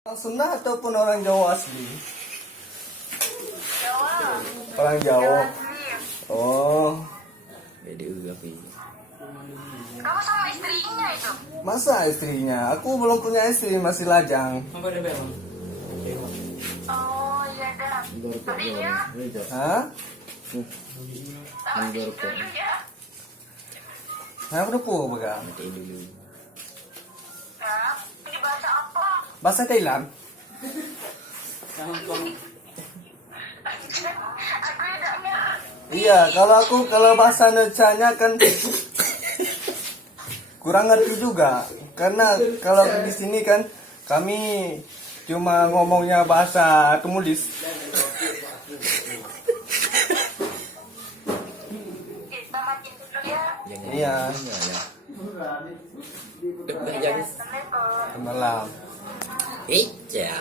Orang Sunda ataupun orang Jawa asli? Jawa. Orang Jawa. Asli. Oh, Beda juga Pi. Kamu sama istrinya itu? masa istrinya? Aku belum punya istri, masih lajang. Oh iya dah. Tadinya Hah? sama dulu ya. Nah, aku udah pulang pegang. Dulu. Nah, ini bahasa apa? Bahasa Thailand? Aku tidak ngerti. Iya, kalau bahasa Indonesia kan kurang ngerti juga. Karena kalau di sini kan kami cuma ngomongnya bahasa Tumulis. Kita makin dulu ya. Jangan. Iya. Jangan. Assalamualaikum. Malam. Iya.